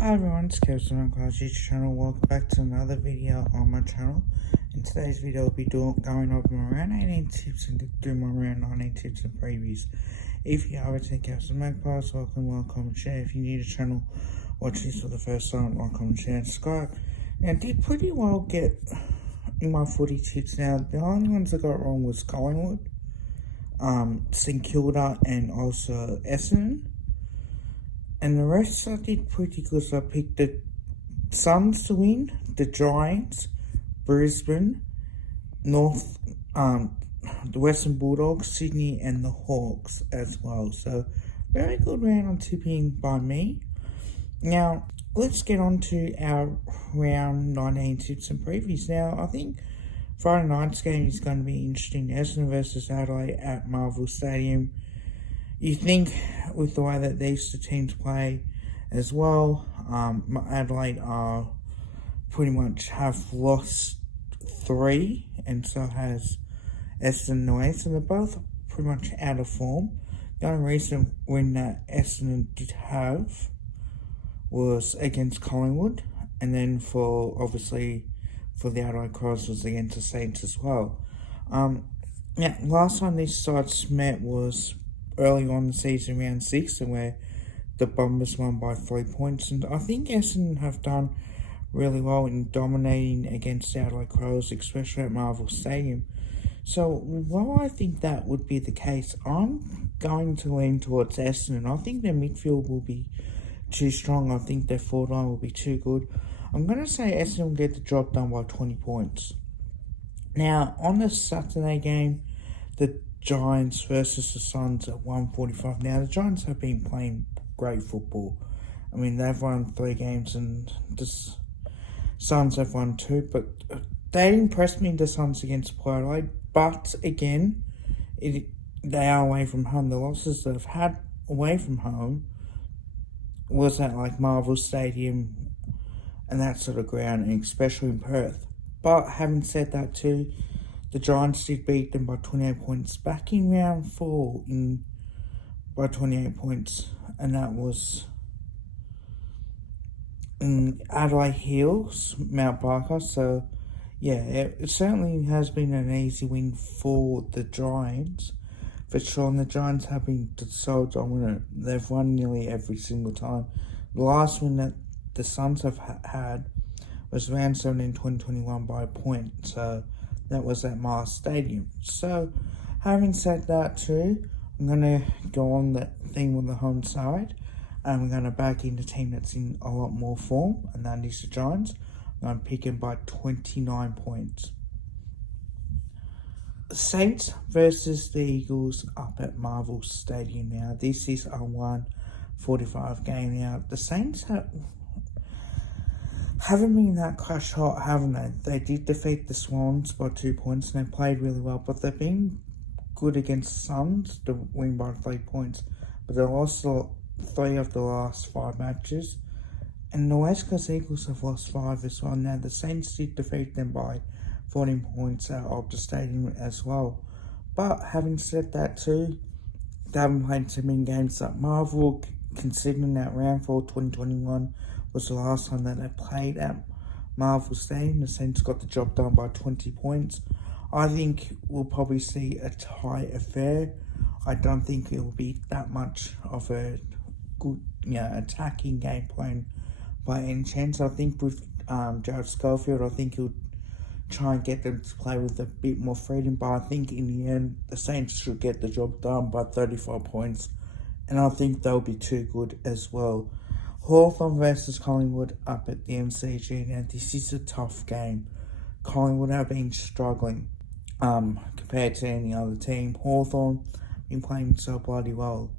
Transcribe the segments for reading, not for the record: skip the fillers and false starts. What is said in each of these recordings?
Hi everyone, it's Kevin on Class YouTube channel. Welcome back to another video on my channel. In today's video, I'll be going over my round 18 tips and doing my round 19 tips and previews. If you are returning Kevin Magpies, welcome, share. If you need a channel, watch this for the first time, welcome, share, and subscribe. Now, I did pretty well get in my footy tips. Now, the only ones I got wrong was Collingwood, St Kilda, and also Essendon. And the rest I did pretty good. So I picked the Suns to win, the Giants, Brisbane, North, the Western Bulldogs, Sydney, and the Hawks as well. So very good round on tipping by me. Now let's get on to our round 19 tips and previews. Now I think Friday night's game is going to be interesting. Essendon versus Adelaide at Marvel Stadium. You think with the way that these two teams play as well, Adelaide are pretty much have lost 3, and so has Essendon and West, and they're both pretty much out of form. The only recent win that Essendon did have was against Collingwood, and then for the Adelaide Crows was against the Saints as well. Last time these sides met was early on in the season, round 6, and where the Bombers won by 3 points. And I think Essendon have done really well in dominating against the Adelaide Crows, especially at Marvel Stadium. So while I think that would be the case, I'm going to lean towards Essendon. I think their midfield will be too strong. I think their forward line will be too good. I'm going to say Essendon will get the job done by 20 points. Now, on the Saturday game, the Giants versus the Suns at 1:45. Now, the Giants have been playing great football. I mean, they've won 3 games and the Suns have won 2, but they impressed me, the Suns against Port Adelaide. But again, they are away from home. The losses they've had away from home was at like Marvel Stadium and that sort of ground, and especially in Perth. But having said that too, the Giants did beat them by 28 points back in round 4 by 28 points. And that was in Adelaide Hills, Mount Barker. So, yeah, it certainly has been an easy win for the Giants. For sure, and the Giants have been so dominant. They've won nearly every single time. The last win that the Suns have had was round 17, 2021 by a point. So that was at Mars Stadium. So, having said that too, I'm going to go on the theme on the home side. And we're going to back in the team that's in a lot more form, and that is the Giants. I'm going to pick them by 29 points. Saints versus the Eagles up at Marvel Stadium now. This is a 1:45 game now. The Saints haven't been that crash hot, haven't they? They did defeat the Swans by 2 points and they played really well, but they've been good against Suns to win by 3 points. But they lost 3 of the last 5 matches. And the West Coast Eagles have lost 5 as well. Now, the Saints did defeat them by 14 points at Optus Stadium as well. But having said that too, they haven't played too many games at Marvel, considering that round 4 2021 was the last time that they played at Marvel Stadium. The Saints got the job done by 20 points. I think we'll probably see a tie affair. I don't think it will be that much of a good attacking game plan by any chance. I think with Jared Schofield, I think he'll try and get them to play with a bit more freedom, but I think in the end the Saints should get the job done by 35 points, and I think they'll be too good as well. Hawthorn versus Collingwood up at the MCG. Now, this is a tough game. Collingwood have been struggling compared to any other team. Hawthorn been playing so bloody well.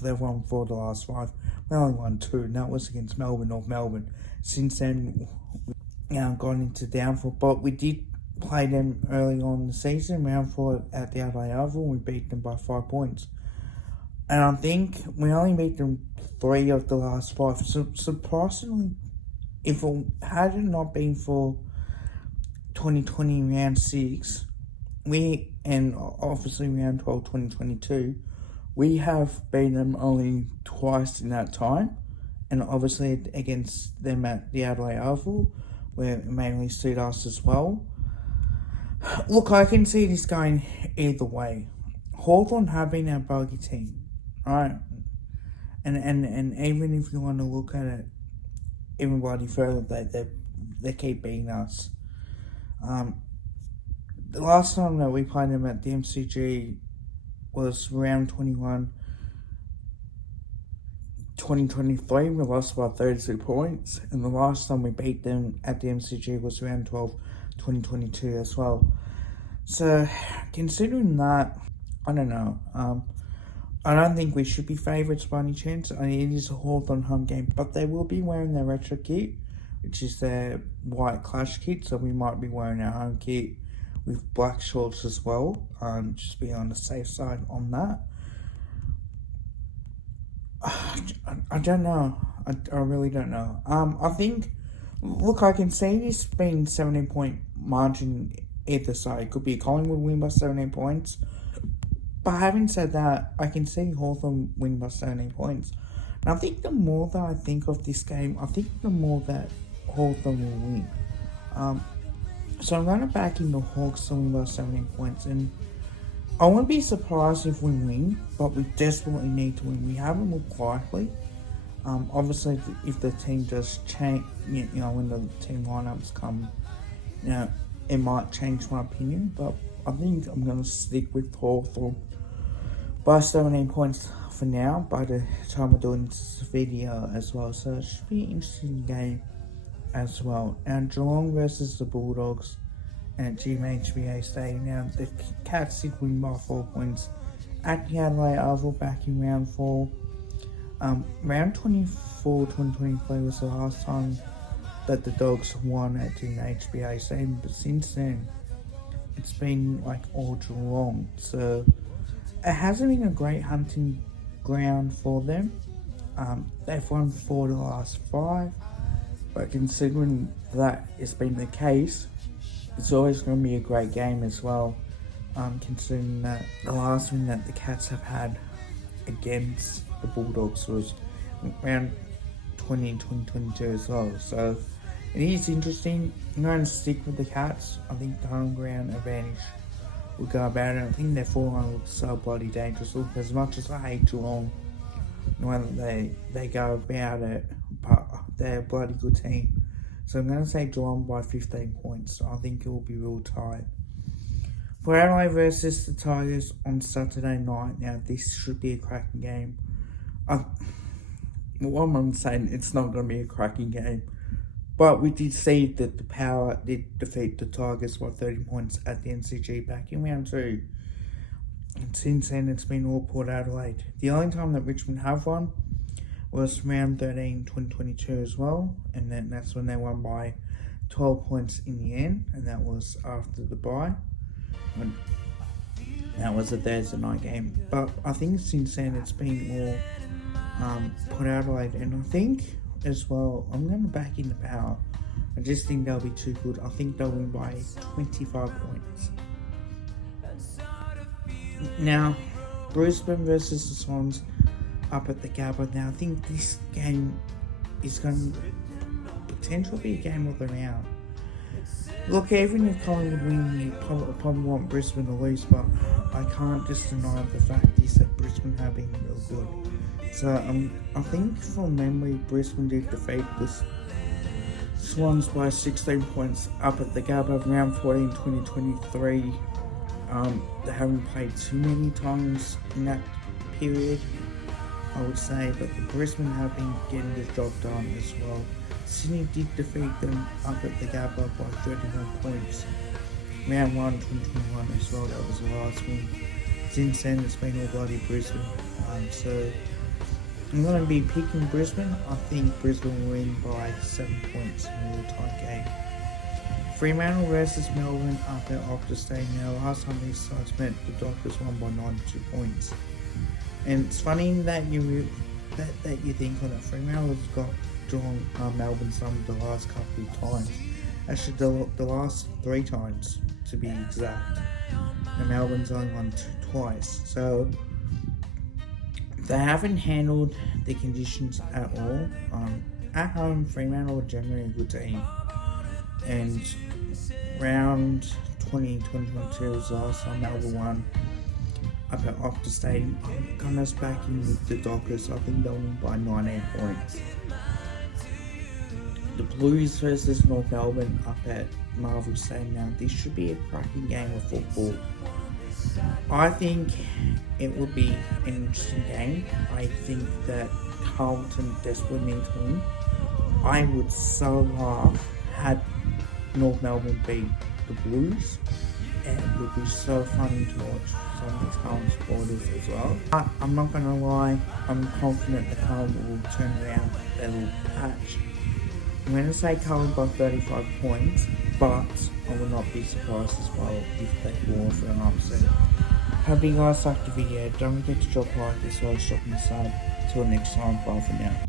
They've won 4 of the last 5. We only won 2, and that was against Melbourne, North Melbourne. Since then, we've gone into downfall, but we did play them early on in the season, round 4 at the Adelaide Oval. We beat them by 5 points. And I think we only beat them 3 of the last 5. So, surprisingly, if it had not been for 2020 round 6, and obviously round 12 2022, we have beaten them only twice in that time. and obviously against them at the Adelaide Oval, where it mainly suit us as well. Look, I can see this going either way. Hawthorn have been our bogey team, right? And even if you want to look at it everybody further, they keep beating us. The last time that we played them at the MCG was round 21, 2023. We lost by 32 points, and the last time we beat them at the MCG was round 12, 2022 as well. So, considering that, I don't know. I don't think we should be favourites by any chance. I mean, it is a Hawthorn home game, but they will be wearing their retro kit, which is their white Clash kit, so we might be wearing our home kit with black shorts as well. Just be on the safe side on that. I don't know. I really don't know. I think, look, I can see this being 17-point margin either side. It could be a Collingwood win by 17 points. But having said that, I can see Hawthorn win by 17 points. And I think the more that I think of this game, I think the more that Hawthorn will win. So I'm going to back in the Hawks to win by 17 points. And I won't be surprised if we win, but we desperately need to win. We haven't looked likely. Obviously, if the team does change, when the team lineups come, it might change my opinion. But I think I'm going to stick with Hawthorn by 17 points for now, by the time we're doing this video as well. So it should be an interesting game as well. And Geelong versus the Bulldogs at GMHBA Stadium. Now, the Cats did win by 4 points at the Adelaide Oval back in round 4. Round 24, 2023 was the last time that the Dogs won at GMHBA Stadium, but since then, it's been like all Geelong. So it hasn't been a great hunting ground for them. They've won 4 of the last 5. But considering that it's been the case, it's always going to be a great game as well. Considering that the last win that the Cats have had against the Bulldogs was around 2022 as well. So it is interesting. I'm going to stick with the Cats. I think the home ground advantage will go about it. I think their forehand looks so bloody dangerous. Look, as much as I hate Geelong, the way that they go about it, but they're a bloody good team. So I'm going to say Geelong by 15 points. I think it will be real tight. For Adelaide versus the Tigers on Saturday night, now this should be a cracking game. What I'm saying, it's not going to be a cracking game. But we did see that the Power did defeat the Tigers by 30 points at the NCG back in round 2. And since then, it's been all Port Adelaide. The only time that Richmond have won was round 13, 2022 as well. And then that's when they won by 12 points in the end. And that was after the bye. And that was a Thursday night game. But I think since then, it's been more Port Adelaide. And I think as well, I'm going to back in the Power. I just think they'll be too good. I think they'll win by 25 points. Now, Brisbane versus the Swans up at the Gabba. Now, I think this game is going to potentially be a game of the round. Look, even if Collingwood win, you probably want Brisbane to lose, but I can't just deny the fact is that Brisbane have been real good. So, I think from memory, Brisbane did defeat the Swans by 16 points up at the Gabba round 14, 2023. They haven't played too many times in that period, I would say, but the Brisbane have been getting the job done as well. Sydney did defeat them up at the Gabba by 31 points. Round 1, 2021 as well, that was the last win. Since then, it's been all bloody Brisbane. So, I'm going to be picking Brisbane. I think Brisbane will win by 7 points in a real tight game. Fremantle versus Melbourne up at Optus Stadium. Now, last time these sides met, the Dockers won by 92 points. And it's funny that you think on it. Fremantle has got drawn Melbourne some of the last couple of times. Actually, the last 3 times, to be exact. And Melbourne's only won twice. So, They haven't handled the conditions at all. At home, Fremantle are generally a good team, and round 2022 was the last time Melbourne won up at Optus Stadium. I'm gonna back in with the Dockers. I think they'll win by 19 points. The Blues versus North Melbourne up at Marvel Stadium. Now, this should be a cracking game of football. I think it will be an interesting game. I think that Carlton desperately needs to win. I would so love had North Melbourne beat the Blues, and it would be so funny to watch some of these Carlton supporters as well. But I'm not gonna lie, I'm confident that Carlton will turn around their little patch. I'm going to say Carlton by 35 points, but I will not be surprised as well if they go for an upset. Hope you guys liked the video. Don't forget to drop a like as well as dropping a sub. Until next time, bye for now.